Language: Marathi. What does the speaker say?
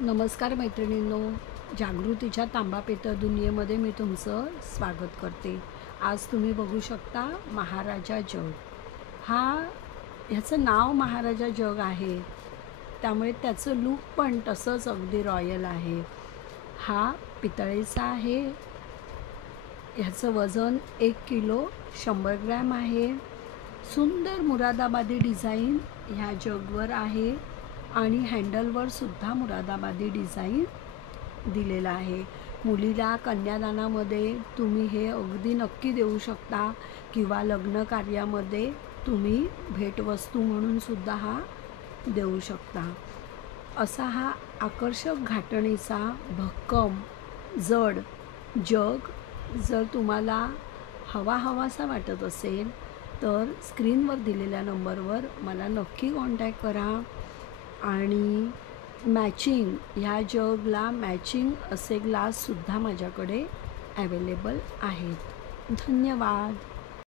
नमस्कार मैत्रिणींनो, जागृतीच्या तांबा पेतर दुनियेमध्ये मी तुमचं स्वागत करते। आज तुम्ही बघू शकता महाराजा जग। ह्याचं नाव महाराजा जग आहे, त्यामुळे त्याचं लूक पण तसंच अगदी रॉयल आहे। हा पितळेचा आहे। ह्याचं वजन 1 किलो 100 ग्रॅम आहे। सुंदर मुरादाबादी डिझाईन ह्या जगवर आहे आणि हँडलवर सुद्धा मुरादाबादी डिझाईन दिलेला आहे। मुलीला कन्यादानामध्ये तुम्ही हे अगदी नक्की देऊ शकता किंवा लग्न कार्यामध्ये तुम्ही भेटवस्तू म्हणून सुद्धा हा देऊ शकता। असा हा आकर्षक घाटणीचा भक्कम जड जग जर तुम्हाला हवासा वाटत असेल तर स्क्रीनवर दिलेल्या नंबरवर मला नक्की कॉन्टॅक्ट करा आणि मॅचिंग ह्या जगला मॅचिंग असे ग्लाससुद्धा माझ्याकडे अवेलेबल आहेत। धन्यवाद।